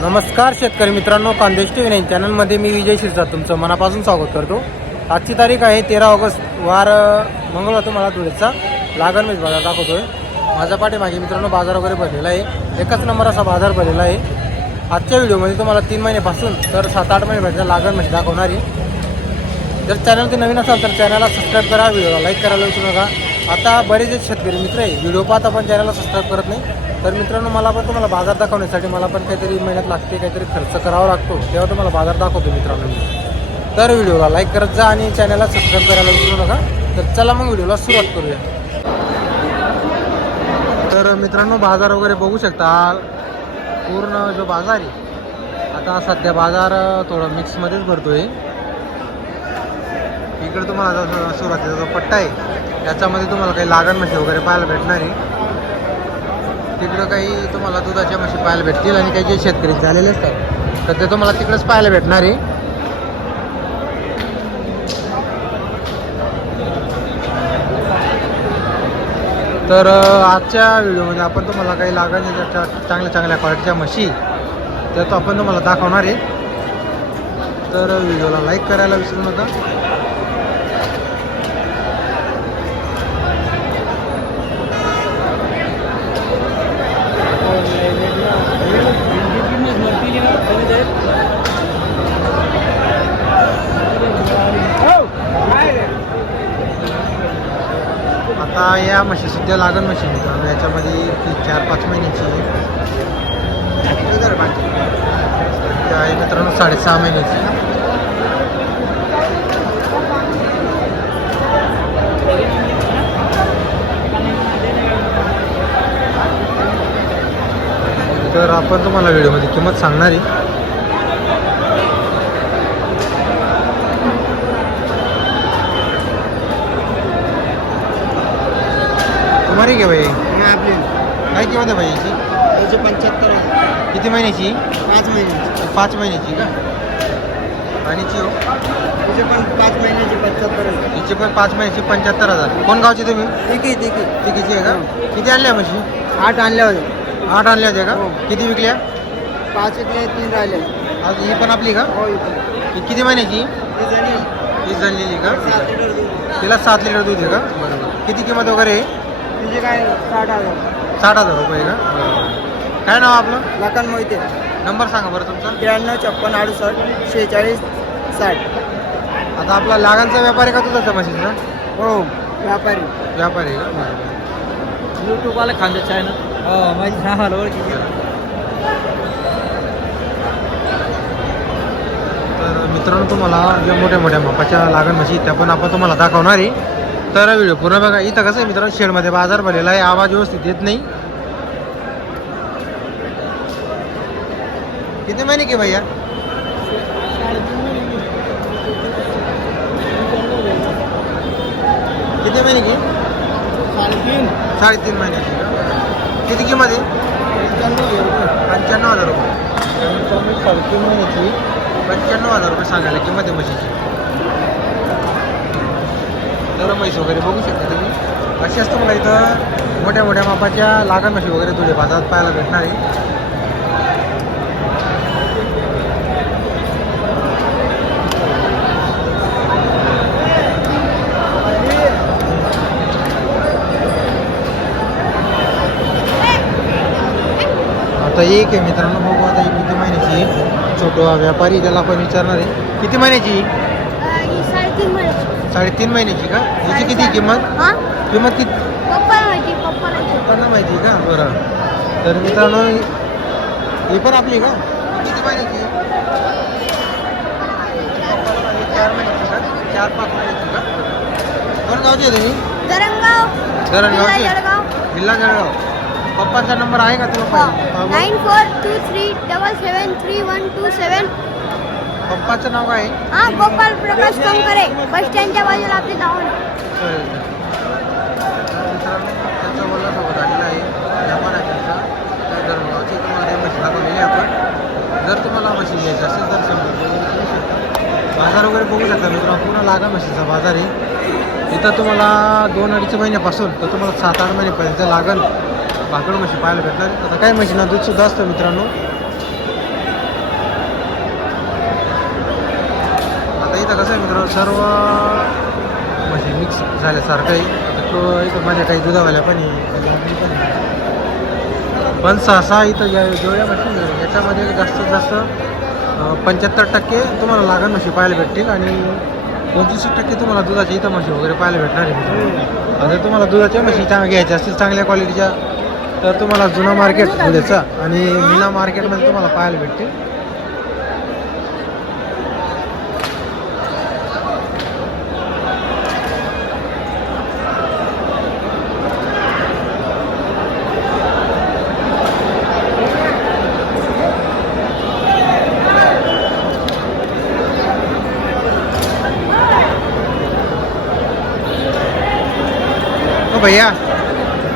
नमस्कार शेतकरी मित्रांनो खानदेश टी व्ही नाईन चॅनलमध्ये मी विजय शिरसा तुमचं मनापासून स्वागत करतो. आजची तारीख आहे तेरा ऑगस्ट वार मंगळवार तुम्हाला धुळेचा लागण मीच बाजार दाखवतोय. माझ्या पाठीमागे मित्रांनो बाजार वगैरे भरलेला आहे. एकच नंबर असा बाजार भरलेला आहे. आजच्या व्हिडिओमध्ये तुम्हाला तीन महिन्यापासून तर सात आठ महिन्यापर्यंत लागण म्हणजे दाखवणार आहे. जर चॅनल ते नवीन असाल तर चॅनलला सबस्क्राईब करा व्हिडिओला लाईक करायला विसरू नका. आता बरेच शेतकरी मित्र आहे व्हिडिओ पाहता पण चॅनलला सबस्क्राईब करत नाही. तर मित्रांनो मला पण तुम्हाला बाजार दाखवण्यासाठी मला पण काहीतरी मेहनत लागते काहीतरी खर्च करावा लागतो तेव्हा तुम्हाला बाजार दाखवतो मित्रांनो मी. तर व्हिडिओला लाईक करत जा आणि चॅनलला सबस्क्राईब करायला विसरू नका. तर चला मग व्हिडिओला सुरुवात करूया. तर मित्रांनो बाजार वगैरे बघू शकता. पूर्ण जो बाजार आहे आता सध्या बाजार थोडं मिक्समध्येच भरतोय. इकडे तुम्हाला सुरुवातीचा जो पट्टा आहे त्याच्यामध्ये तुम्हाला काही लागण म्हशी वगैरे पाहायला भेटणार आहे. तिकडं काही तुम्हाला दुधाच्या म्हशी पाहायला भेटतील आणि काही जे शेतकरी झालेले असतात तर ते तुम्हाला तिकडंच पाहायला भेटणार आहे. तर आजच्या व्हिडिओमध्ये आपण तुम्हाला काही लागणच्या चांगल्या चांगल्या क्वालिटीच्या म्हशी त्या तो आपण तुम्हाला दाखवणार आहे. तर व्हिडिओला लाईक करायला विसरू नका. आता या म्हशी सध्या लागण मशीन मित्रांनो याच्यामध्ये ती चार पाच महिन्याची आहे. आहे मित्रांनो साडेसहा महिन्याची. तर आपण तुम्हाला व्हिडिओमध्ये किंमत सांगणार आहे. तुम्हारी घे भाई? आपले. काय किंमत आहे भाई याची त्याचे पंच्याहत्तर किती महिन्याची? पाच महिन्याचे. पाच महिन्याची का? आणि ची त्याचे पण पाच महिन्याचे पंच्याहत्तर हिची पण पाच महिन्याची पंच्याहत्तर हज़ार. कोण गावची तुम्ही? आहे ती का किती आणल्या म्हशी? आठ आणल्या होते आठ आणल्या होत्या का? हो. किती विकल्या? पाच इकडे तीन राहिले आज ही पण आपली का? हो इथे ही किती महिन्याची? ते जणी हीच झालेली का? सात लिटर दूध. तिला सात लिटर दूध आहे का? बरोबर. किती किंमत वगैरे आहे? तुझे काय साठ हजार. साठ हजार रुपये का? काय नाव आपलं? लखन मोहिते. नंबर सांगा बरं तुमचा. त्र्याण्णव छप्पन अडुसष्ट शेहेचाळीस साठ. आता आपला लागांचा व्यापार आहे का तुझा म्हशीचा हो व्यापारी. व्यापारी आहे का बरोबर यूट्यूबवाला खांदे चॅनल हो माझी नावाला ओळखी तर मित्रांनो तुम्हाला ज्या मोठ्या मोठ्या मापाच्या लागण म्हशी त्या पण आपण तुम्हाला दाखवणार आहे. तर व्हिडिओ पूर्ण बघा. इथं कसं आहे मित्रांनो शेडमध्ये बाजार भरलेला आहे. आवाज व्यवस्थित येत नाही. किती महिने की भैया? किती महिने की? साडेतीन. साडेतीन महिन्याची का? किती किंमत आहे? पंच्याण्णव हजार रुपये. साडेतीन महिन्याची. पंच्याण्णव हजार रुपये सांगायला किंमत आहे म्हशीची. तर म्हैस वगैरे बघू शकता तुम्ही. अशी असतं मला इथं मोठ्या मोठ्या मापाच्या लागण म्हशी वगैरे तुझ्या बाजारात पाहायला भेटणार आहे. आता एक आहे मित्रांनो बघू आता एक किती महिन्याची आहे छोटा व्यापारी त्याला आपण विचारणार आहे. किती महिन्याची? साडेतीन महिन्याची साडेतीन महिन्याची का? याची किती किंमत? हा? किंमत किती? पप्पा माहिती. पप्पांना माहिती आहे का? बरं. तर मित्रांनो ही पण आपली का? किती महिन्याची? आहे? पप्पाला माहिती, चार महिन्याची का? चार पाच महिन्याची का? कोण गावची आहे तुम्ही? धरणगाव. धरणगावची? जिल्हा जळगाव. जिल्हा जळगाव. पप्पांचा नंबर आहे का तुला पाहिजे nine four two three double seven three one two seven. पप्पाचं नाव काय? आहे हा गोपाल प्रकाश कंकरे. बस स्टँडच्या बाजूला आपली नाव आहे. मित्रांनो त्यांचा वडिलांसोबत आलेला आहे. व्यापार आहे त्यांचा. त्या धर्मगावची तुम्हाला काही म्हशी दाखवलेली आहे आपण. जर तुम्हाला घ्यायची असेल तर शकता. बाजार वगैरे बघू शकता मित्रांनो. पुन्हा लागा म्हशीचा बाजार आहे. इथं तुम्हाला दोन अडीच महिन्यापासून तर तुम्हाला सात आठ महिन्यापर्यंत लागल. भाकड म्हशी पाहायला भेटणार. आता काही म्हशीना दूध सुद्धा असतं मित्रांनो इथं कसं आहे मात्र सर्व म्हणजे मिक्स झाल्यासारखं आहे तो इथं माझ्या काही दुधावाल्या पण पण आहे. पण सहसा इथं या जेवढ्या मशीन याच्यामध्ये जास्तीत जास्त पंच्याहत्तर टक्के तुम्हाला लागण म्हशी पाहायला भेटतील आणि पंचवीस टक्के तुम्हाला दुधाची इथं म्हशी वगैरे पाहायला भेटणार आहे मित्रांनो. जर तुम्हाला दुधाच्या म्हशी चांगल्या घ्यायच्या असतील चांगल्या क्वालिटीच्या तर तुम्हाला जुना मार्केट दुधाचा आणि मिना मार्केटमध्ये तुम्हाला पाहायला भेटतील भैया?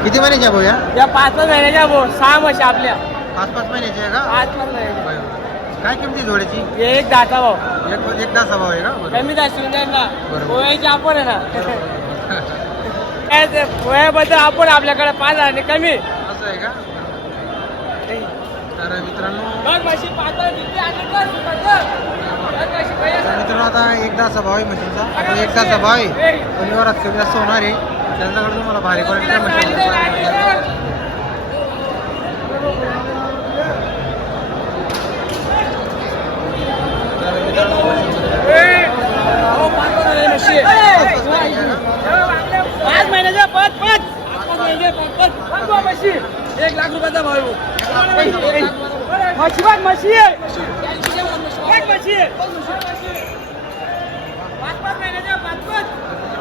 किती महिन्याच्या भैया या? पाच महिन्याच्या भाऊ सहा म्हशी आपल्या. पाच पाच महिन्याची आहे का? पाच पाच महिन्याच्या बरं. काय किमती आहे जोड्याची? हे एक दाता भाऊ. एक एकदा स्वभाव आहे का? बरोबर. कमी जास्त नाही ना. बरोबर. आपण आहे ना. काय ते पोह्याबद्दल आपण आपल्याकडे पाच हजारांनी कमी. असं आहे का? तर मित्रांनो बघ म्हशी पातळ किती आणि म्हशी भैया. मित्रांनो आता एकदा स्वभाव आहे म्हशींचा. आता एकदा स्वभाव आहे. व्यवहारात कमी जास्त होणार आहे. त्यांच्याकडे तुम्हाला भारी क्वालिटीच्या पाच पाच महिन्याच्या पाच पाच पाच एक लाख रुपयाचा भाऊ. पाच पाच महिन्याच्या पाच पाच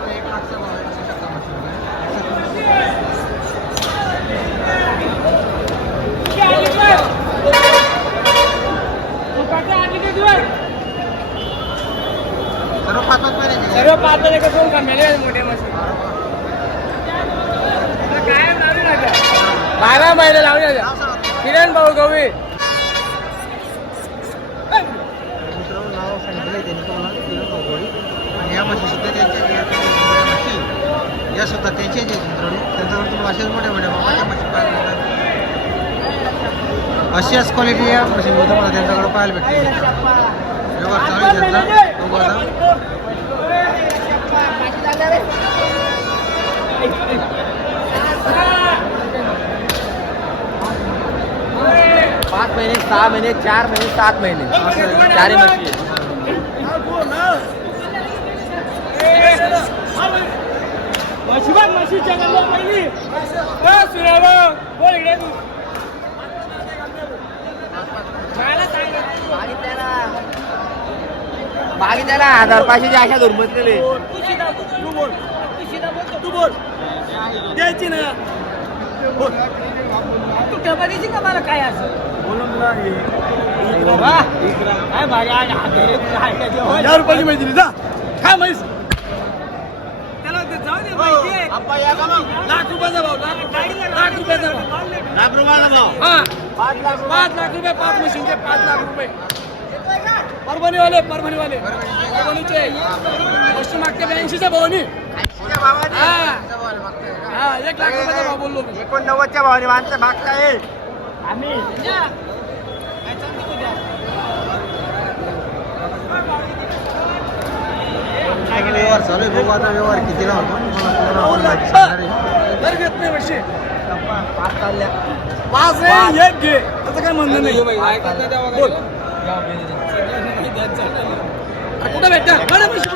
एक लाखचा भाव आहे असू शकता म्हशी वगैरे. सर्व पाच का मोठे मशी काय बारा महिने लावले किरण भाऊ गवी या सुद्धा त्यांच्याच आहेत मित्रांनो त्यांच्याकडे अशाच मोठ्या मोठ्या पाहायला भेटतात अशाच क्वालिटी या म्हशीमध्ये तुम्हाला त्यांच्याकडे पाहायला भेटते व्यवहार चालू आहे त्यांचा पाच महिने सहा महिने चार महिने सात महिने। चारही म्हशी बाकी त्याला हजार पाचशेची आशा धरून बसलेले. द्यायची ना. तू कमालीची का मला काय असं? काय हजार रुपयाची माहिती जा. काय माहिती त्याला ते जाऊ दे माहिती आहे. लाख रुपयाचा भाव लाख लाख रुपयाचा भाव. लाख रुपयाला भाव. हा. पाच लाख रुपये. पाच मशीनचे पाच लाख रुपये. परभणीवाले परभणीवाले. परभणीचे. वस्तू मागते ब्याऐंशीचा भावनी? हा. हा एक लाख रुपयाचा भाव बोललो मी. एकोणनव्वदच्या भावाने माणसं आम्ही. व्यवहार चालू आहे बघू आता व्यवहार म्हशी. पाच आहे एक घे. त्याचं काय म्हणणं नाही बोल. कुठं भेटतं बरं म्हशी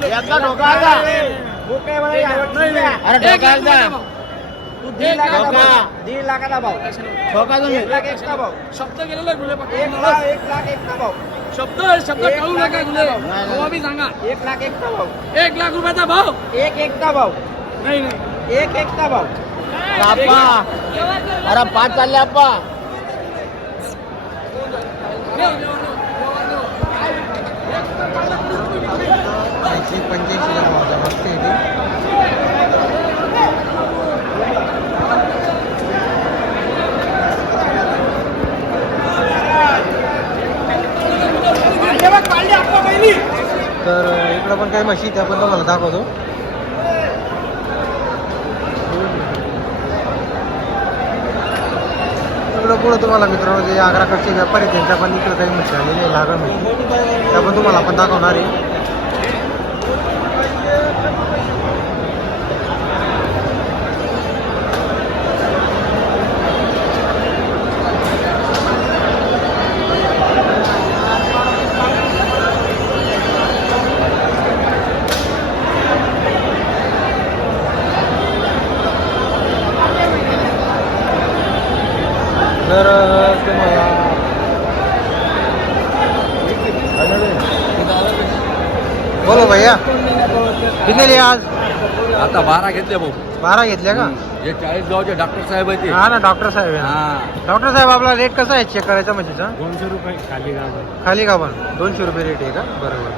लाखाचा ढोका. भाव. दीड लाखाचा भाव ढोका तुम्ही एक लाख एकचा भाव शब्द गेलेला आहे गुले एक पकडून. लाख एक लाख एकचा भाव शब्द शब्द लाख नका नाही. भावा बी सांगा. एक लाख एकचा भाव एक लाख रुपयाचा भाव एक एकचा भाव नाही नाही. एक एकचा भाव अरे पाच चालले आप्पा ऐंशी पंच्याऐंशी भावाचा मस्त आहे ती तर इकडं पण काही म्हशी त्या पण तुम्हाला दाखवतो. इकडं पुढं तुम्हाला मित्रांनो जे आग्राकडचे व्यापारी आहेत त्यांच्या पण इकडं काही म्हशी आलेली लागण त्या पण तुम्हाला आपण दाखवणार आहे तर तुम्हाला बोलो भैया किती लिहिले आज आता बारा घेतले भाऊ. बारा घेतल्या का? हे चाळीस गावचे डॉक्टर साहेब आहे ते. हा ना डॉक्टर साहेब आहे ना. हा. डॉक्टर साहेब आपला रेट कसा आहे चेक करायचा म्हशीचा? दोनशे रुपये खाली गाव खाली का पण. दोनशे रुपये रेट आहे का? बरोबर.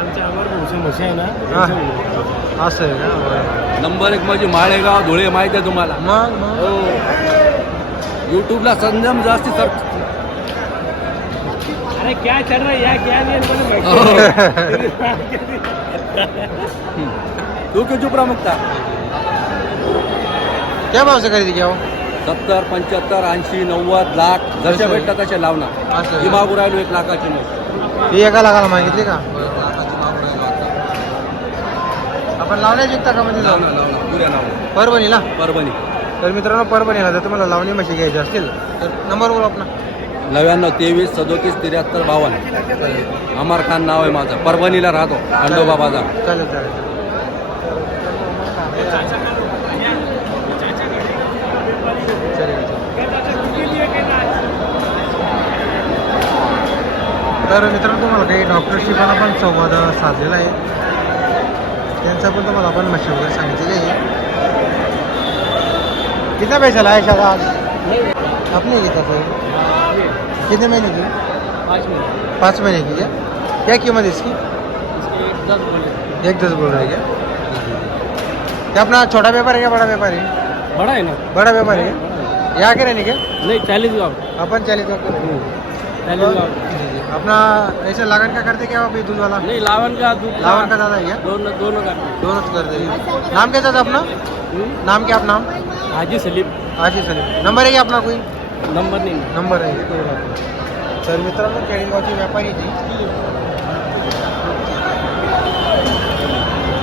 आमच्या अमर भाऊचे म्हशी आहे ना हा. त्यांचं असं आहे का? बरोबर नंबर एक म्हणजे माळेगाव धुळे माहिती आहे तुम्हाला. मग मग? हो. युट्यूबला संजम जास्ती सर अरे क्या चल रहा है? या क्या नहीं इनको तू क्यों चुप रहा मुक्ता क्या भाव से खरेदी क्या हो? सत्तर पंच्याहत्तर ऐंशी नव्वद लाख जसे असं. भेटतात तसे लावणार. असं. ती मागू राहिलो एक लाखाची मग. ही एका लाखाला मागितली का? आपण लावण्याची एकता का मध्ये लावणार लावणार. पुऱ्या लावणार. परभणीला परभणी. तर मित्रांनो परभणीला जर तुम्हाला लावणी म्हशी घ्यायची असतील. तर नंबर बोल आपला. नव्याण्णव तेवीस सदोतीस त्र्याहत्तर बावन्न. अमर खान नाव आहे माझं. परभणीला राहतो अंडोबा बाजार. चालेल चालेल. तर मित्रांनो तुम्हाला काही डॉक्टरशी पण आपण संवाद साधलेला आहे. त्यांचा पण तुम्हाला आपण म्हशी वगैरे सांगितलेली आहे. कितना पैसा लाया शायद आज? सर कितने महीने की पाँच महीने. की क्या क्या कीमत इसकी? एक दस बोले रहे हैं क्या क्या अपना छोटा व्यापार है क्या बड़ा व्यापार? है बड़ा है ना। बड़ा व्यापार है? यहाँ के रहने क्या नहीं चालीस गाँव। अपन चालीस का चालीस गाँव। अपना ऐसे लागन का करते क्या अभी दूध वाला? नहीं लावन का दूध लावन का दादा है क्या? दोनों दोनों का। दोनों कर देंगे नाम क्या था अपना? नाम क्या अपना? हाजी सलीम। आशीष सलीम। नंबर आहे का अपना कोई? नंबर नहीं। नंबर आहे. तर मित्रांनो केळीगावची व्यापारी ती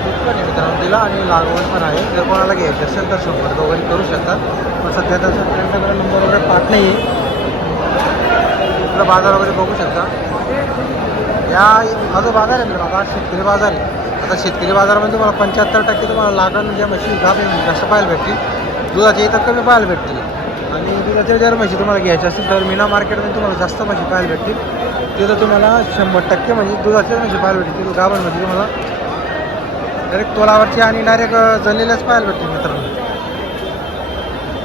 दूध पण आहे मित्रांनो आणि लागवड पण आहे. जर कोणाला घ्यायचं असेल तर संपर्क वगैरे करू शकतात. पण सध्या त्याचा त्यांच्याकडे नंबर वगैरे पाठ नाही आहे बाजार वगैरे बघू शकता. या हा जो बाजार आहे मित्रांनो हा शेतकरी बाजार आहे. आता शेतकरी बाजारामध्ये तुम्हाला पंच्याहत्तर टक्के तुम्हाला लागण ज्या म्हशी जास्त पाहायला भेटतील? दुधाच्या इथं कमी पाहायला भेटतील. आणि दुधाच्या जर म्हशी तुम्हाला घ्यायच्या असतील तर मीना मार्केटमध्ये तुम्हाला जास्त म्हशी पाहायला भेटतील. तिथं तुम्हाला शंभर टक्के म्हणजे दुधाच्या म्हशी पाहायला भेटतील. तिथं गाभांमध्ये तुम्हाला डायरेक्ट तोलावरची आणि डायरेक्ट जळलेल्याच पाहायला भेटते मित्रांनो.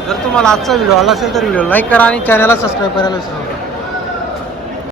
जर तुम्हाला आजचा व्हिडिओ आला असेल तर व्हिडिओ लाईक करा आणि चॅनलला सबस्क्राईब करायला विसरू